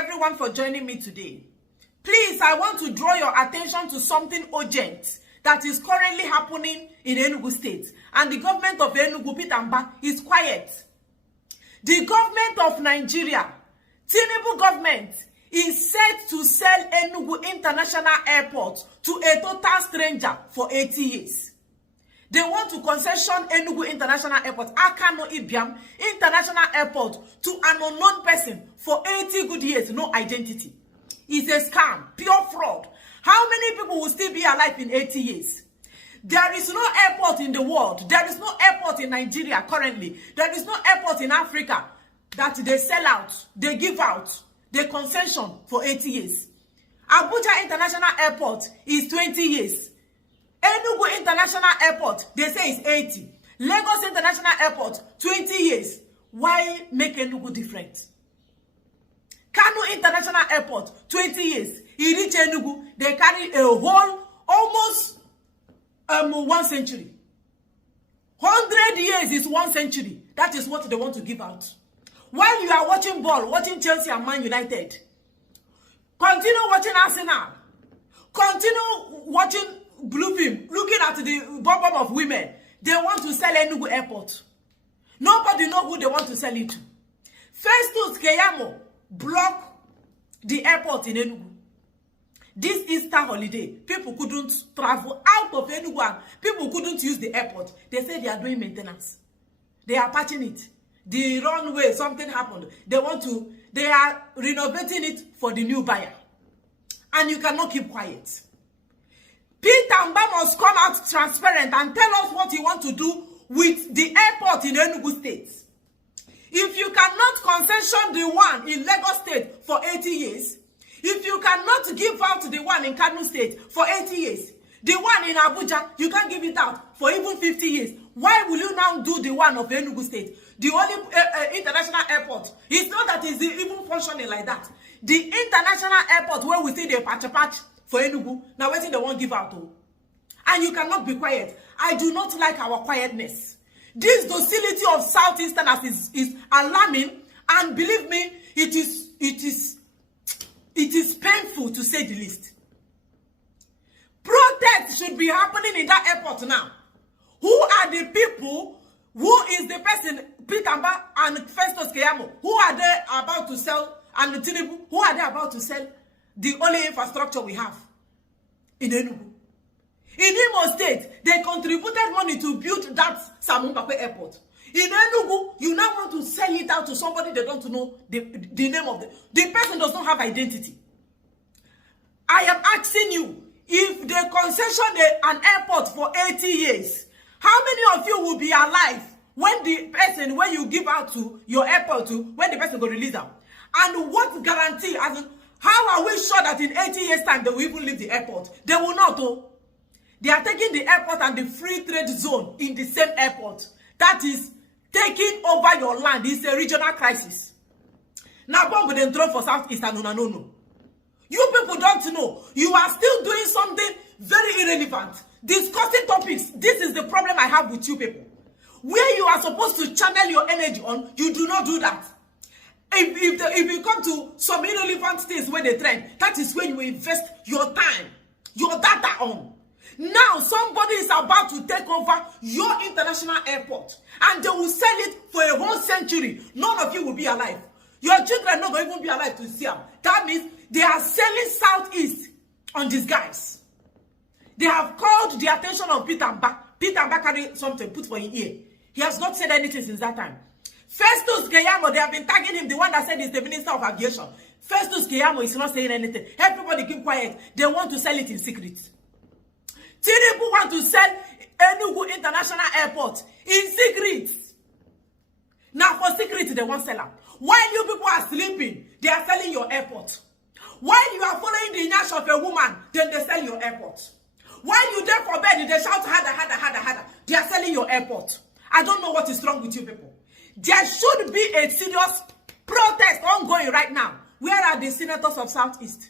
everyone for joining me today. Please, I want to draw your attention to something urgent that is currently happening in Enugu State. And the government of Enugu, Pitamba, is quiet. The government of Nigeria, Tinubu government, is set to sell Enugu International Airport to a total stranger for 80 years. They want to concession Enugu International Airport, Akano Ibiam International Airport, to an unknown person for 80 good years, no identity. It's a scam, pure fraud. How many people will still be alive in 80 years? There is no airport in the world. There is no airport in Nigeria currently. There is no airport in Africa that they sell out, they give out, they concession for 80 years. Abuja International Airport is 20 years. Enugu International Airport, they say is 80. Lagos International Airport, 20 years. Why make Enugu different? Kano International Airport, 20 years. He reach Enugu, they carry a whole, almost 1 century. 100 years is 1 century. That is what they want to give out. While you are watching ball, watching Chelsea and Man United, continue watching Arsenal. Continue watching Blue Film, looking at the bottom of women. They want to sell Enugu Airport. Nobody knows who they want to sell it to. Festus Keyamo block the airport in Enugu. This Easter holiday, people couldn't travel out of Enugu and people couldn't use the airport. They say they are doing maintenance. They are patching it. The runway, something happened. They are renovating it for the new buyer. And you cannot keep quiet. Pitamba must come out transparent and tell us what he wants to do with the airport in Enugu State. If you cannot concession the one in Lagos State for 80 years, if you cannot give out the one in Kano State for 80 years, the one in Abuja, you can't give it out for even 50 years. Why will you now do the one of Enugu State? The only international airport. It's not that it's even functioning like that. The international airport where we see the patch for Enugu, now waiting they won't give out. And you cannot be quiet. I do not like our quietness. This docility of Southeasterners is alarming, and believe me, it is painful to say the least. Protests should be happening in that airport now. Who are the people? Who is the person, Pitamba and Festus Keyamo? Who are they about to sell? And Tinubu, who are they about to sell the only infrastructure we have in Enugu? In Imo State, they contributed money to build that Samumbakwe airport. In Enugu, you now want to sell it out to somebody they don't know the name of the person does not have identity. I am asking you, if they concession an airport for 80 years, how many of you will be alive when the person, when you give out to your airport to, when the person go release them? And what guarantee, as in, how are we sure that in 80 years time they will even leave the airport? They will not, oh. They are taking the airport and the free trade zone in the same airport. That is taking over your land. It's a regional crisis. Now, bomb will then throw for Southeast and no. You people don't know. You are still doing something very irrelevant. Discussing topics. This is the problem I have with you people. Where you are supposed to channel your energy on, you do not do that. If you come to some irrelevant things where they trend, that is where you invest your time, your data on. Now, somebody is about to take over your international airport and they will sell it for a whole century. None of you will be alive. Your children are not going to even be alive to see them. That means they are selling Southeast on disguise. They have called the attention of Pitamba. Pitamba carry something put for his ear. He has not said anything since that time. Festus Keyamo, they have been tagging him, the one that said he's the Minister of Aviation. Festus Keyamo is not saying anything. Everybody keep quiet. They want to sell it in secret. Tinubu want to sell Enugu International Airport in secret. Now for secret, they won't sell out. While you people are sleeping, they are selling your airport. While you are following the nyash of a woman, then they sell your airport. While you there for bed, they shout harder. They are selling your airport. I don't know what is wrong with you people. There should be a serious protest ongoing right now. Where are the senators of Southeast?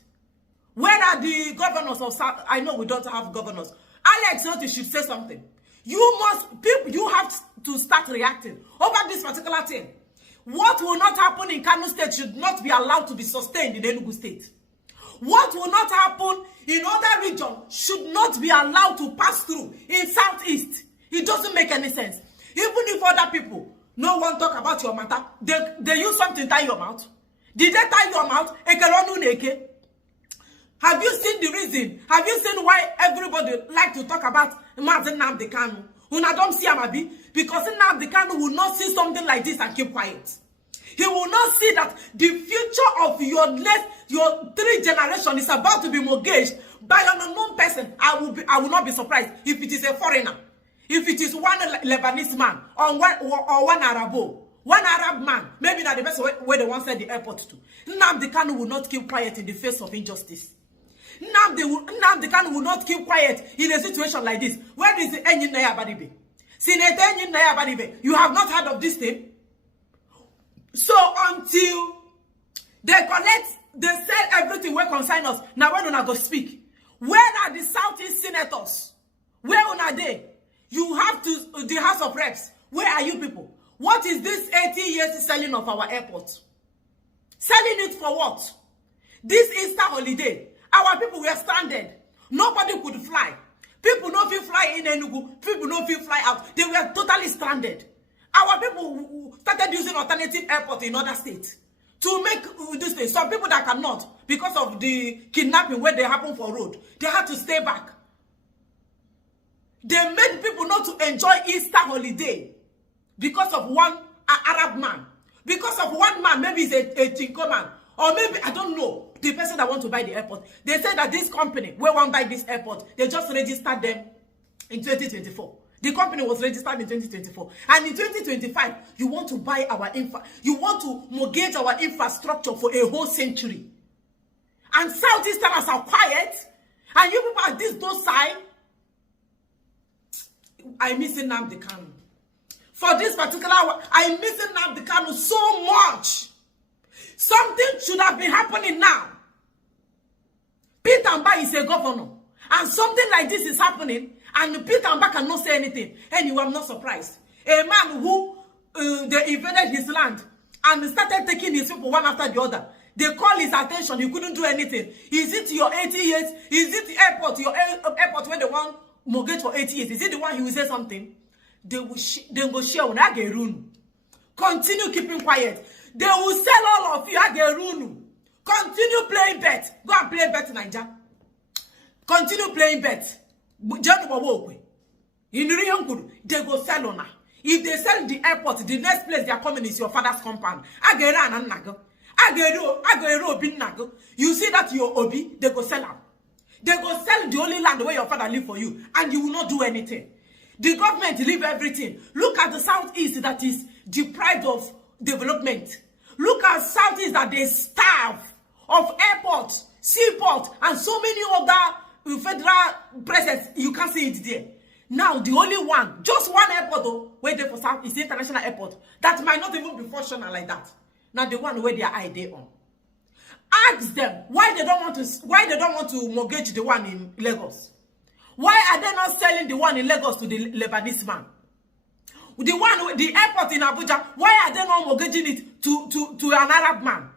Where are the governors of South? I know we don't have governors. Alex Otti should say something. You have to start reacting over this particular thing. What will not happen in Kano State should not be allowed to be sustained in Enugu State. What will not happen in other regions should not be allowed to pass through in Southeast. It doesn't make any sense. Even if other people no one talk about your matter, they use something to tie your mouth. Did they tie your mouth? Have you seen the reason? Have you seen why everybody like to talk about Mazen Nnamdi Kanu? Una don't see Amabi because Nnamdi Kanu will not see something like this and keep quiet. He will not see that the future of your 3 generation is about to be mortgaged by an unknown person. I will not be surprised if it is a foreigner, if it is one Lebanese man or one Arabo, one Arab man. Maybe not the best where they want to send the airport to. Nnamdi Kanu will not keep quiet in the face of injustice. Nnamdi Kanu will not keep quiet in a situation like this. Where is the Enyin Naya Badibe? Senator Enyin Naya Badibe, you have not heard of this thing? So until they sell everything where concern us, now when una go speak, where are the Southeast senators? Where are they? You have to the House of Reps. Where are you people? What is this 80 years selling of our airport? Selling it for what? This Easter holiday, our people were stranded. Nobody could fly. People no fit fly in Enugu. People no fit fly out. They were totally stranded. Our people started using alternative airport in other states to make this thing. Some people that cannot, because of the kidnapping where they happen for road, they had to stay back. They made people not to enjoy Easter holiday because of one Arab man. Because of one man, maybe he's a Chinko man. Or maybe, I don't know, the person that want to buy the airport. They said that this company, where one buy this airport, they just registered them in 2024. The company was registered in 2024. And in 2025, you want to buy our you want to mortgage our infrastructure for a whole century. And Southeasterners are quiet. And you people at this those side. I'm missing Nnamdi Kanu. For this particular one, I'm missing Nnamdi Kanu so much. Something should have been happening now. Peter Mba is a governor. And something like this is happening. And Peter Mba cannot say anything. Anyway, I'm not surprised. A man who they invaded his land and started taking his people one after the other. They call his attention. He couldn't do anything. Is it your 80 years? Is it the airport? Your airport where they want mortgage for 80 years? Is it the one he will say something? They will go share on Agerunu. Continue keeping quiet. They will sell all of you Agerunu. Continue playing bet. Go and play bet, Niger. Continue playing bet. They go sell on. If they sell the airport, the next place they are coming is your father's compound. You see that your Obi, they go sell them. They go sell the only land where your father live for you, and you will not do anything. The government leave everything. Look at the Southeast that is deprived of development. Look at Southeast that they starve of airports, seaport, and so many other federal presence. You can't see it there. Now, the only one, just one airport though, where they for South is the International Airport. That might not even be functional like that. Now, the one where their eye they on. Ask them why they don't want to mortgage the one in Lagos. Why are they not selling the one in Lagos to the Lebanese man? The airport in Abuja, why are they not mortgaging it to an Arab man?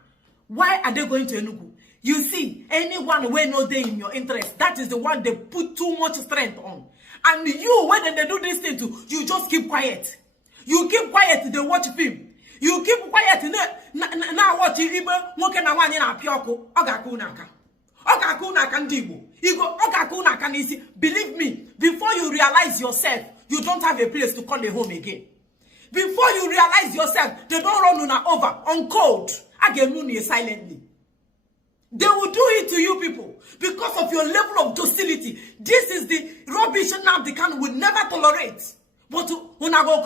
Why are they going to Enugu? You see, anyone where no day in your interest, that is the one they put too much strength on. And you, when they do this thing to, you just keep quiet. You keep quiet, they watch film. You keep quiet, now watch it, walking around in a pioko, Ogakunaka. Ogakunaka ndibu. Igo Ogakunaka nisi. Believe me, before you realize yourself, you don't have a place to call a home again. Before you realize yourself, they don't run over on code. Agemuni silently. They will do it to you people because of your level of docility. This is the rubbish Nnamdi Kanu will never tolerate. But when I go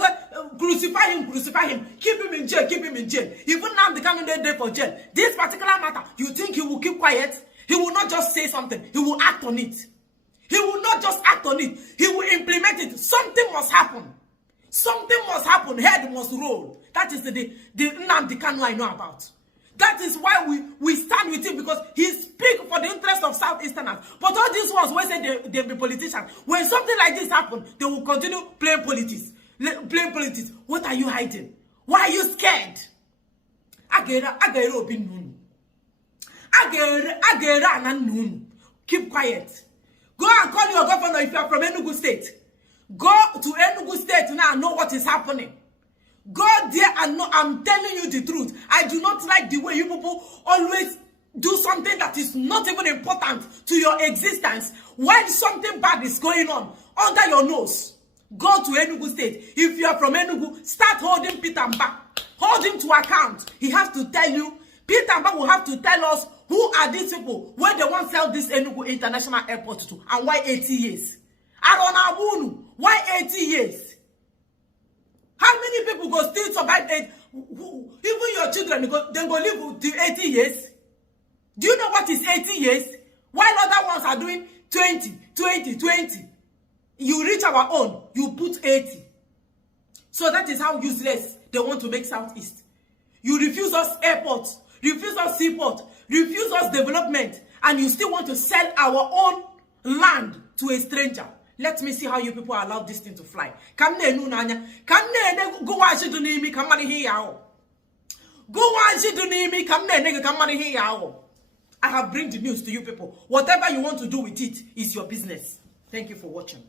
crucify him, keep him in jail, Even Nnamdi Kanu they there for jail. This particular matter, you think he will keep quiet? He will not just say something. He will act on it. He will not just act on it. He will implement it. Something must happen. Something must happen. Head must roll. That is the Nnamdi Kanu I know about. That is why we stand with him, because he speaks for the interest of Southeasterners. But all these ones, when say they be politicians, when something like this happens, they will continue playing politics. What are you hiding? Why are you scared? Agere obi nunu. Agere anan. Keep quiet. Go and call your governor if you are from Enugu State. Go to Enugu State now and know what is happening. Go there and know. I'm telling you the truth. I do not like the way you people always do something that is not even important to your existence while something bad is going on under your nose. Go to Enugu State. If you are from Enugu, start holding Peter Mba. Hold him to account. He has to tell you. Peter Mba will have to tell us who are these people, where they want to sell this Enugu International Airport to, and why 80 years. Arona, why 80 years? How many people go still survive it? Even your children, they go live to 80 years. Do you know what is 80 years? While other ones are doing 20, 20, 20. You reach our own, you put 80. So that is how useless they want to make Southeast. You refuse us airports, refuse us seaport, refuse us development, and you still want to sell our own land to a stranger. Let me see how you people allow this thing to fly. Come ne nu nanya. Come ne go wa shi do ni mi come mani here yawo. Go wa shi do ni mi come ne come mani here yawo. I have bring the news to you people. Whatever you want to do with it is your business. Thank you for watching.